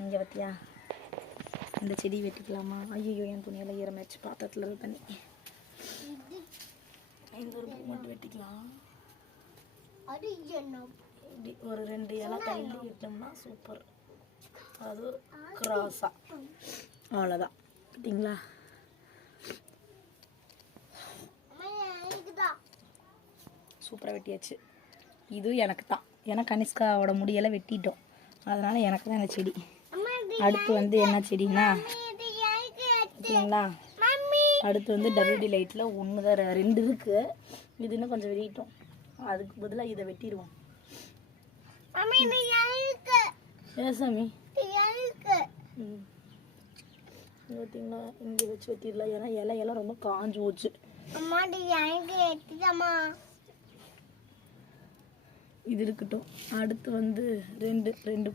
இங்கே பார்த்தியா இந்த செடி வெட்டிக்கலாமா? ஐயோ என் துணியெல்லாம் ஈரமாச்சு, பாத்திரத்தில் இருந்து தண்ணி. இந்த ஒரு பூ மட்டும் வெட்டிக்கலாம். இப்படி ஒரு 2 இலை தள்ளி விட்டோம்னா சூப்பர். அது கிராஸா அவ்வளோதான். பார்த்தீங்களா? சூப்பராக வெட்டியாச்சு. இது எனக்கு தான், ஏன்னா கனிஷ்காவோட முடியெல்லாம் வெட்டிட்டோம், அதனால் எனக்கு தான் இந்த செடி. அடுத்து வந்து என்ன செடின்னா பார்த்தீங்களா, அடுத்து வந்து டபுள் டிலைட்டில் 1 தான் 2 இருக்குது. இது இன்னும் கொஞ்சம் வெட்டிட்டோம், அதுக்கு பதிலாக இதை வெட்டிடுவோம். ஏசாமி பார்த்தீங்களா, இங்கே வச்சு வெட்டிடலாம், ஏன்னா இலையெல்லாம் ரொம்ப காஞ்சு போச்சு. இது இருக்கட்டும். அடுத்து வந்து 2